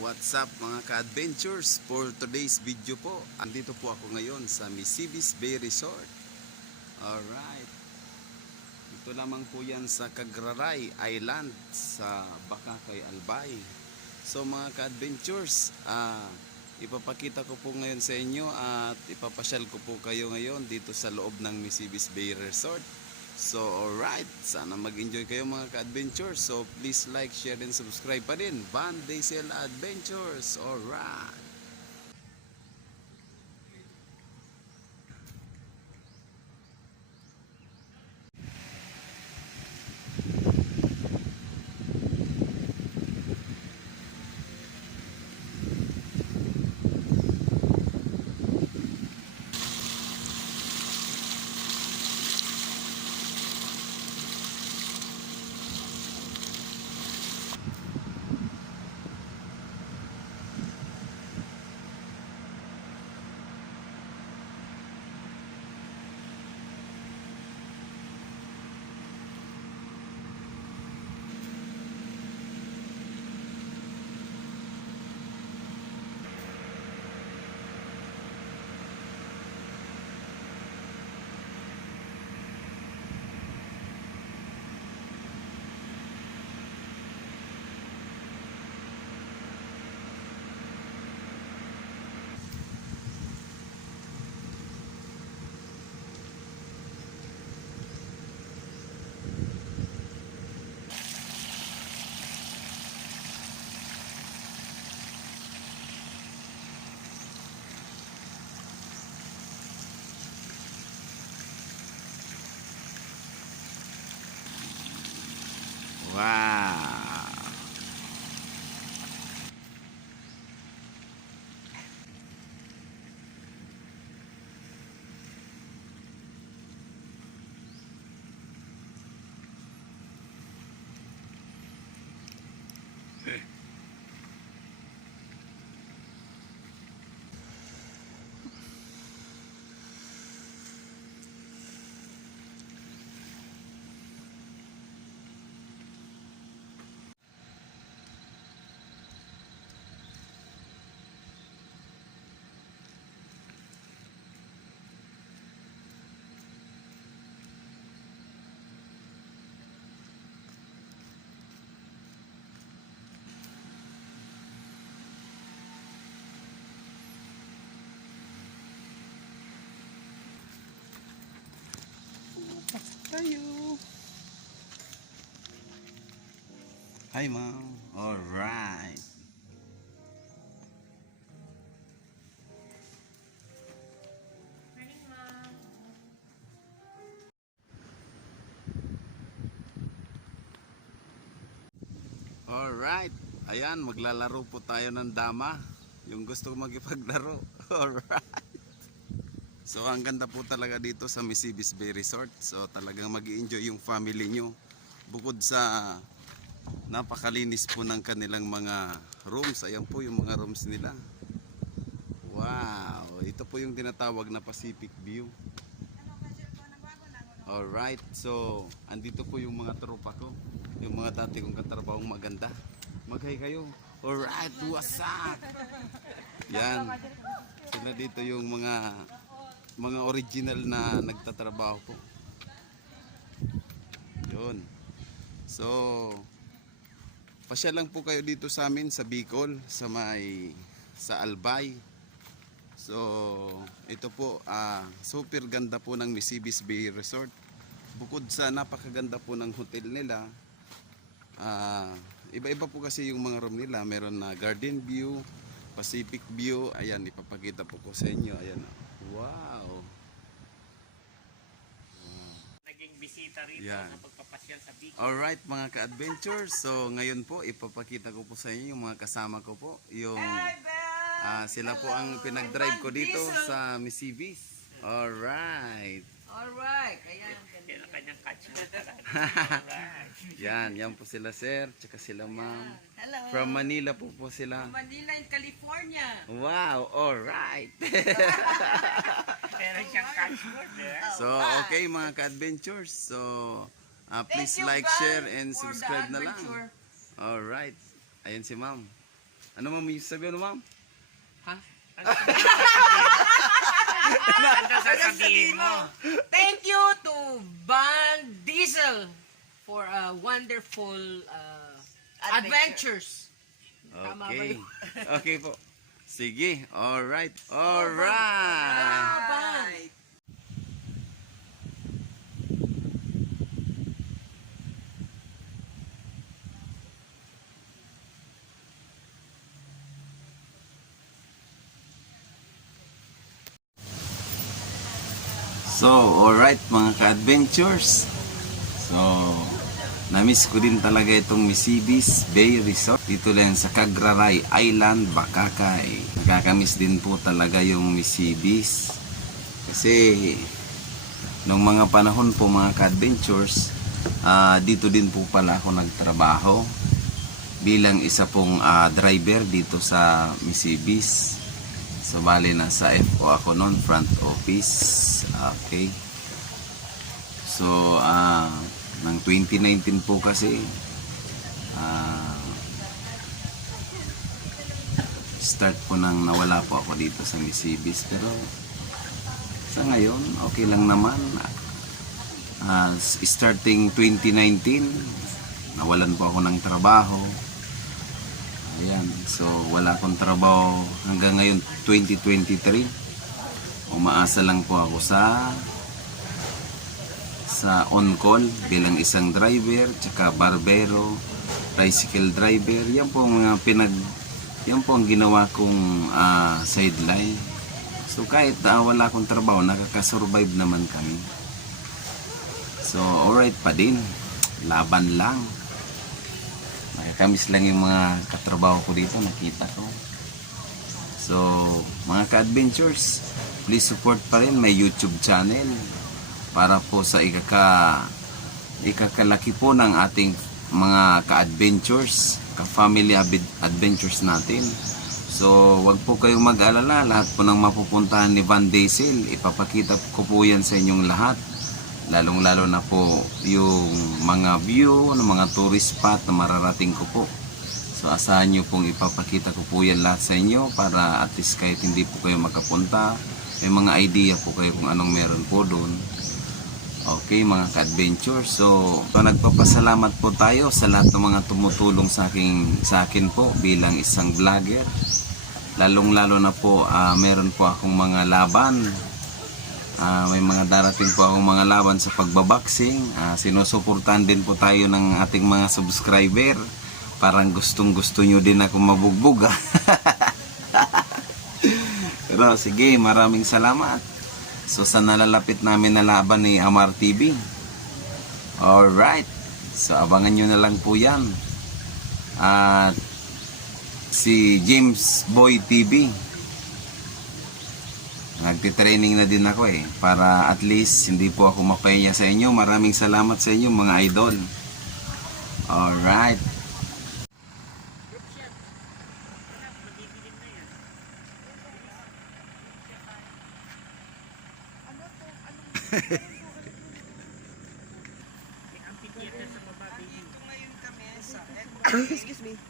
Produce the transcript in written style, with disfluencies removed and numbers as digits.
what's up mga ka-adventures? For today's video po, andito po ako ngayon sa Misibis Bay Resort. Alright, ito lamang po yan sa Cagraray Island sa Bakakay, Albay. So mga ka-adventures, ipapakita ko po ngayon sa inyo at ipapasyal ko po kayo ngayon dito sa loob ng Misibis Bay Resort. So alright, sana mag-enjoy kayo mga ka-adventures. So please like, share, and subscribe pa din Van Diesel Adventures. Alright. Wow. Tayo. Hi ma'am. Alright. Morning, Mom. Alright. Ayan, maglalaro po tayo ng dama. Yung gusto magipaglaro. Alright. So ang ganda po talaga dito sa Misibis Bay Resort. So talagang mag-i-enjoy yung family nyo. Bukod sa napakalinis po ng kanilang mga rooms. Ayan po yung mga rooms nila. Wow, ito po yung tinatawag na Pacific View. Alright, so andito po yung mga tropa ko. Yung mga dati kong katrabahong maganda. Mag-hi kayo. Alright, what's up? Yan. Sila dito yung mga original na nagtatrabaho po. Yun. So pasya lang po kayo dito sa amin sa Bicol, sa Albay. So ito po super ganda po ng Misibis Bay Resort. Bukod sa napakaganda po ng hotel nila, iba-iba po kasi yung mga room nila. Meron na garden view, Pacific view. Ayan, ipapakita po ko sa inyo. Ayan. Wow. Naging bisita rito Yan. sa pagpapasyal sa Bicol. Alright mga ka-adventures. So ngayon po ipapakita ko po sa inyo yung mga kasama ko po. Yung sila po ang pinag-drive ko dito sa Misibis. Alright. Alright, ayan. Yan ang kanyang catchment. Alright. Yan po sila sir, tsaka sila ma'am. Hello. From Manila po sila. Manila in California. Wow, alright. Meron siyang catchment. So okay mga ka-adventures. So please Thank you, like, guys, share, and for the subscribe na lang. adventure. Alright. Ayan si ma'am. Ano ma'am, yung sabihin mo ma'am? Ha? Ano sasabihin mo? Thank you to Van Diesel for a wonderful adventures. Tama ba Okay. yun? Okay po. Sige. Alright. Alright. Van. So, alright mga ka-adventures. So, na-miss ko din talaga itong Misibis Bay Resort. Dito lang sa Cagraray Island, Bakakay. Nakakamiss din po talaga yung Misibis. Kasi, nung mga panahon po mga ka-adventures, dito din po pala ako nagtrabaho. Bilang isa pong driver dito sa Misibis. So, bali nasa FO ako noon, front office. Okay. So, ng 2019 po kasi, start po nang nawala po ako dito sa Misibis. Pero, sa ngayon, okay lang naman. Starting 2019, nawalan po ako ng trabaho. Ayan, so wala akong trabaho hanggang ngayon 2023. Umaasa lang po ako sa on-call bilang isang driver, tsaka barbero, tricycle driver. Yan po ang yan po ang ginawa kong sideline. So kahit wala akong trabaho, nakaka-survive naman kami. So alright pa din, laban lang. Nakakamiss lang yung mga katrabaho ko dito, nakita ko. So, mga ka-adventures, please support pa rin my YouTube channel para po sa ikakalaki po ng ating mga ka-adventures, ka-family adventures natin. So, wag po kayong mag-alala, lahat po ng mapupuntahan ni Van Diesel, ipapakita ko po yan sa inyong lahat. Lalong-lalo na po yung mga view ng mga tourist spot na mararating ko po. So asahan nyo pong ipapakita ko po yan lahat sa inyo para at least kahit hindi po kayo makapunta, may mga idea po kayo kung anong meron po doon. Okay mga ka-adventure, so nagpapasalamat po tayo sa lahat ng mga tumutulong sa akin po bilang isang vlogger. Lalong-lalo na po meron po akong mga laban. May mga darating po akong mga laban sa pagbaboxing. Sinusuportahan din po tayo ng ating mga subscriber. Parang gustong-gusto nyo din ako mabugbog. Pero sige, maraming salamat. So sa nalalapit namin na laban ni Amar TV. Alright. So abangan nyo na lang po yan. At si James Boy TV. Nagtitraining na din ako para at least hindi po ako mapahiya sa inyo. Maraming salamat sa inyo mga idol. Alright. Nandito ngayon kami sa excuse me.